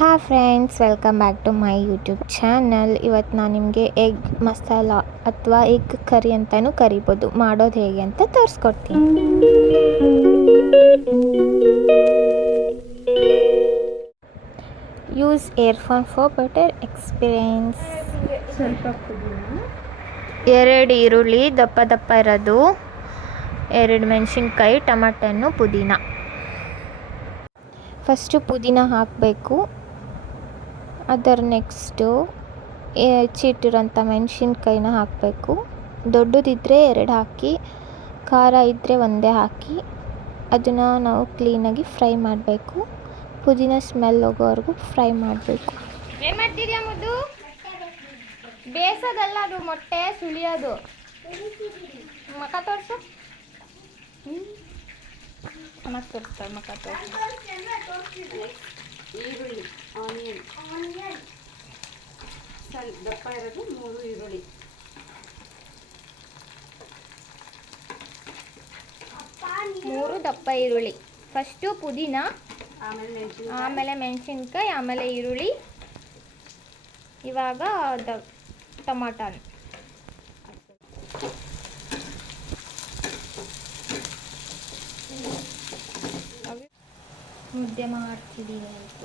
Hi friends, welcome back to my YouTube channel. ಇವತ್ತು ನಾನು ನಿಮಗೆ ಎಗ್ ಮಸಾಲ ಅಥವಾ ಎಗ್ ಕರಿ ಅಂತಲೂ ಕರಿಬೋದು, ಮಾಡೋದು ಹೇಗೆ ಅಂತ ತೋರಿಸ್ಕೊಡ್ತೀನಿ. Use earphone for better experience. ಸ್ವಲ್ಪ 2 ಈರುಳ್ಳಿ ದಪ್ಪ ದಪ್ಪ ಇರೋದು, 2 ಮೆಣಸಿನ್ಕಾಯಿ, ಟೊಮೆಟೊ ಹಣ್ಣು, ಪುದೀನ. ಫಸ್ಟು ಪುದೀನ ಹಾಕಬೇಕು. ಅದರ ನೆಕ್ಸ್ಟು ಹೆಚ್ಚಿಟ್ಟಿರೋಂಥ ಮೆಣಸಿನ್ಕಾಯಿನ ಹಾಕಬೇಕು. ದೊಡ್ಡದಿದ್ದರೆ 2 ಹಾಕಿ, ಖಾರ ಇದ್ದರೆ ಒಂದೇ ಹಾಕಿ ಅದನ್ನು ನಾವು ಕ್ಲೀನಾಗಿ ಫ್ರೈ ಮಾಡಬೇಕು. ಪುದೀನ ಸ್ಮೆಲ್ ಹೋಗೋವರೆಗೂ ಫ್ರೈ ಮಾಡಬೇಕು. ಏನು ಮಾಡ್ತಿದ್ಯಾ ಮುದ್ದು? ಬೇಯಿಸೋದಲ್ಲ, ಅದು ಮೊಟ್ಟೆ ಸುಳಿಯೋದು. ಮಖ ತೋರಿಸು. ಮಖ ತೋರಿಸ್ತಾರೆ, ಮಖ ತೋರಿಸು. ಈರುಳ್ಳಿ, ಆನಿಯನ್ ಸಣ್ಣ ದಪ್ಪ ಇರೋದು 3 ಈರುಳ್ಳಿ, ಮೂರು ದಪ್ಪ ಈರುಳ್ಳಿ. ಫಸ್ಟು ಪುದೀನ, ಆಮೇಲೆ ಮೆಣಸಿನ್ಕಾಯಿ, ಆಮೇಲೆ ಈರುಳ್ಳಿ, ಇವಾಗ ಟೊಮಾಟೊ ಹಣ್ಣು. ಮುದ್ದೆ ಮಾಡ್ತಿದ್ದೀವಿ ಅಂತ.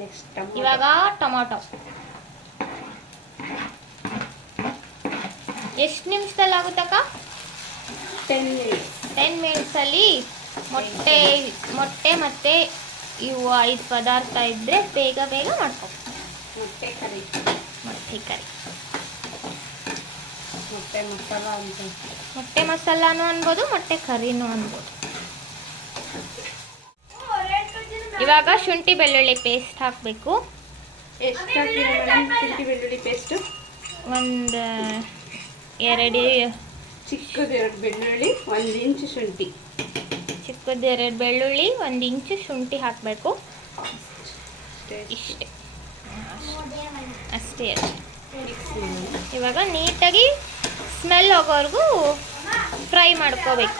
ನೆಕ್ಸ್ಟ್ ಇವಾಗ ಟೊಮಾಟೊ. ಎಷ್ಟು ನಿಮಿಷದಲ್ಲಿ ಆಗುತ್ತಕ್ಕ? 10 ಮಿನಿಟ್ಸಲ್ಲಿ ಮೊಟ್ಟೆ ಮತ್ತು ಇವು 5 ಪದಾರ್ಥ ಇದ್ದರೆ ಬೇಗ ಮಾಡ್ಕೊ. ಮೊಟ್ಟೆ ಕರಿ, ಮೊಟ್ಟೆ ಮಸಾಲ ಅಂತ. ಮೊಟ್ಟೆ ಮಸಾಲಾನು ಅನ್ಬೋದು, ಮೊಟ್ಟೆ ಕರಿನೂ ಅನ್ಬೋದು. ಇವಾಗ ಶುಂಠಿ ಬೆಳ್ಳುಳ್ಳಿ ಪೇಸ್ಟ್ ಹಾಕಬೇಕು. ಎಷ್ಟು ಹಾಕಿರೋ ಮೇಡಮ್ ಶುಂಠಿ ಬೆಳ್ಳುಳ್ಳಿ ಪೇಸ್ಟು? ಒಂದು 2 ಚಿಕ್ಕದು 2 ಬೆಳ್ಳುಳ್ಳಿ, 1 ಇಂಚು ಶುಂಠಿ. ಚಿಕ್ಕದು 2 ಬೆಳ್ಳುಳ್ಳಿ, 1 ಇಂಚು ಶುಂಠಿ ಹಾಕಬೇಕು. ಇಷ್ಟೇ, ಅಷ್ಟೇ. ಇವಾಗ ನೀಟಾಗಿ ಸ್ಮೆಲ್ ಹೋಗೋವರೆಗೂ ಫ್ರೈ ಮಾಡ್ಕೋಬೇಕು.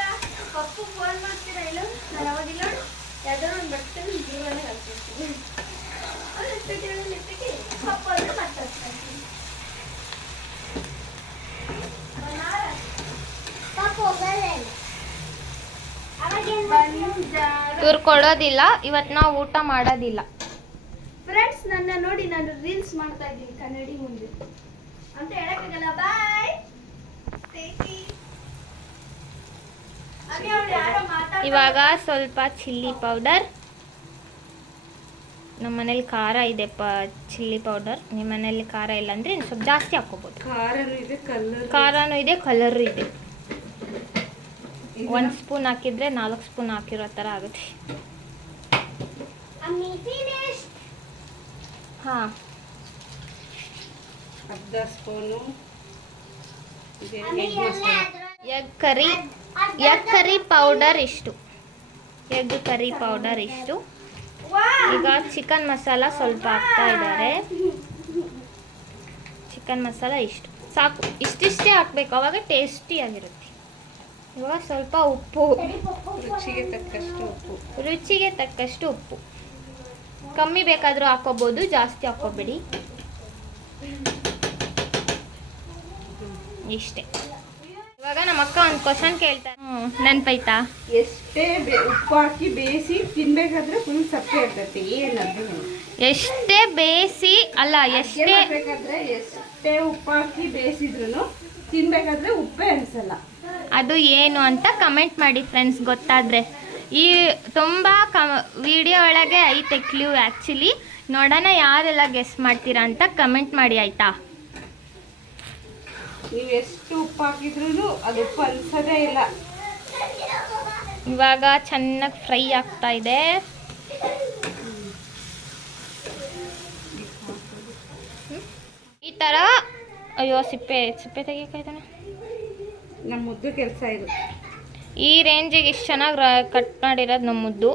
ಇವ್ರು ಕೊಡೋದಿಲ್ಲ, ಇವತ್ತು ನಾವು ಊಟ ಮಾಡೋದಿಲ್ಲ. ಫ್ರೆಂಡ್ಸ್, ನನ್ನ ನೋಡಿ ನಾನು ರೀಲ್ಸ್ ಮಾಡ್ತಾ ಇದ್ದೀನಿ ಕನ್ನಡಿ ಮುಂದೆ ಅಂತ ಹೇಳಕ್ಕಾಗಲ್ಲ. ಬಾಯ್. ಇವಾಗ ಸ್ವಲ್ಪ ಚಿಲ್ಲಿ ಪೌಡರ್. ನಮ್ಮ ಮನೇಲಿ ಖಾರ ಇದೆ, ಚಿಲ್ಲಿ ಪೌಡರ್. ನಿಮ್ಮ ಮನೇಲಿ ಖಾರ ಇಲ್ಲ ಅಂದರೆ ಇನ್ನು ಸ್ವಲ್ಪ ಜಾಸ್ತಿ ಹಾಕ್ಕೋಬೋದು. ಖಾರನೂ ಇದೆ, ಕಲರು ಇದೆ. 1 ಸ್ಪೂನ್ ಹಾಕಿದರೆ 4 ಸ್ಪೂನ್ ಹಾಕಿರೋ ಥರ ಆಗುತ್ತೆ. ಹಾಂ, ಅರ್ಧ ಸ್ಪೂನು ಎಗ್ ಕರಿ ಪೌಡರ್ ಇಷ್ಟು. ಎಗ್ ಕರಿ ಪೌಡರ್ ಇಷ್ಟು. ಈಗ ಚಿಕನ್ ಮಸಾಲ ಸ್ವಲ್ಪ ಹಾಕ್ತಾ ಇದ್ದಾರೆ. ಚಿಕನ್ ಮಸಾಲ ಇಷ್ಟು ಸಾಕು, ಇಷ್ಟಿಷ್ಟೇ ಹಾಕಬೇಕು, ಆವಾಗ ಟೇಸ್ಟಿಯಾಗಿರುತ್ತೆ. ಇವಾಗ ಸ್ವಲ್ಪ ಉಪ್ಪು, ರುಚಿಗೆ ತಕ್ಕಷ್ಟು ಉಪ್ಪು. ಕಮ್ಮಿ ಬೇಕಾದರೂ ಹಾಕೋಬೋದು, ಜಾಸ್ತಿ ಹಾಕೋಬೇಡಿ. ಇಷ್ಟೇ. ಇವಾಗ ನಮ್ಮ ಅಕ್ಕ ಒಂದು ಕ್ವಶನ್ ಕೇಳ್ತಾರೆ, ನೆನಪೈತಾ? ಎಷ್ಟೇ ಉಪ್ಪು ಹಾಕಿ ಬೇಯಿಸಿ ತಿನ್ಬೇಕಾದ್ರೆ ಫುಲ್ ಸಪ್ಪೆ ಇರ್ತೈತೆ. ಏನದು? ಎಷ್ಟೇ ಬೇಯಿಸಿ ಅಲ್ಲ, ಎಷ್ಟೇ ಉಪ್ಪು ಹಾಕಿ ಬೇಯಿಸಿದ್ರು ತಿನ್ಬೇಕಾದ್ರೆ ಉಪ್ಪೇ ಅನಿಸಲ್ಲ. ಅದು ಏನು ಅಂತ ಕಮೆಂಟ್ ಮಾಡಿ ಫ್ರೆಂಡ್ಸ್, ಗೊತ್ತಾದರೆ. ಈ ತುಂಬ ವಿಡಿಯೋ ಒಳಗೆ ಐತೆ ಕ್ಲೂ ಆ್ಯಕ್ಚುಲಿ. ನೋಡೋಣ ಯಾರೆಲ್ಲ ಗೆಸ್ ಮಾಡ್ತೀರಾ ಅಂತ ಕಮೆಂಟ್ ಮಾಡಿ, ಆಯಿತಾ? ನೀವು ಎಷ್ಟು ಉಪ್ಪು ಹಾಕಿದ್ರೂ ಅದು ಉಪ್ಪು ಅನ್ಸೋದೇ ಇಲ್ಲ. ಇವಾಗ ಚೆನ್ನಾಗಿ ಫ್ರೈ ಆಗ್ತಾ ಇದೆ. ಈ ಥರ. ಅಯ್ಯೋ, ಸಿಪ್ಪೆ ತೆಗಿಯಕಾಯ್ತಾನೆ. ನಮ್ಮ ಮುದ್ದು ಕೆಲಸ ಇದು. ಈ ರೇಂಜಿಗೆ ಇಷ್ಟು ಚೆನ್ನಾಗಿ ಕಟ್ ಮಾಡಿರೋದು ನಮ್ಮ ಮುದ್ದು.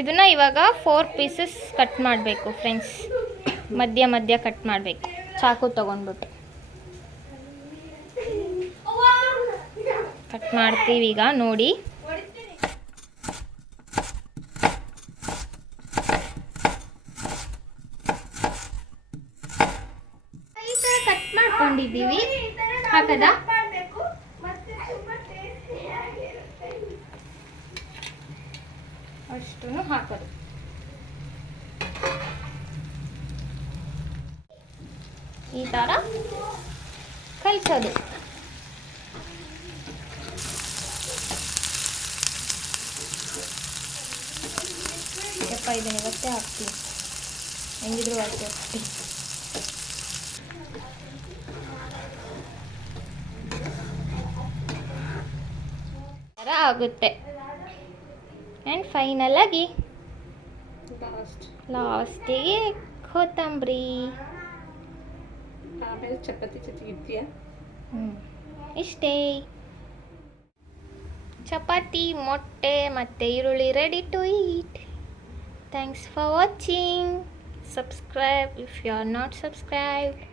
ಇದನ್ನು ಇವಾಗ 4 ಪೀಸಸ್ ಕಟ್ ಮಾಡಬೇಕು ಫ್ರೆಂಡ್ಸ್. ಮಧ್ಯ ಕಟ್ ಮಾಡಬೇಕು, ಚಾಕು ತೊಗೊಂಡ್ಬಿಟ್ಟು ಕಟ್ ಮಾಡ್ತೀವಿ ಈಗ. ನೋಡಿ, ಇಟ್ಕೊಂಡಿದ್ದೀವಿ. ಹಾಕದ ಮಾಡಬೇಕು ಮತ್ತೆ ತುಂಬಾ ಟೇಸ್ಟಿಯಾಗಿರುತ್ತೆ. ಅಷ್ಟನ್ನು ಹಾಕೋದು. ಈ ಥರ ಕಲಿಸೋದು. ಯಪ್ಪ ಇದನ್ನ ಇವತ್ತೇ ಹಾಕ್ತೀನಿ, ಹೆಂಗಿದ್ರು ಅವತ್ತೇ ಹಾಕ್ತೀನಿ. ಥರ ಆಗುತ್ತೆ. ಆ್ಯಂಡ್ ಫೈನಲ್ ಆಗಿ ಲಾಸ್ಟಿಗೆ ಕೊತ್ತಂಬರಿ. ಆಮೇಲೆ ಚಪಾತಿ ಜೊತೆಗೆ ಇಡ್ತೀಯಾ? ಇಷ್ಟೇ. ಚಪಾತಿ, ಮೊಟ್ಟೆ ಮತ್ತು ಈರುಳ್ಳಿ ready to eat. Thanks for watching. Subscribe if you are not subscribed.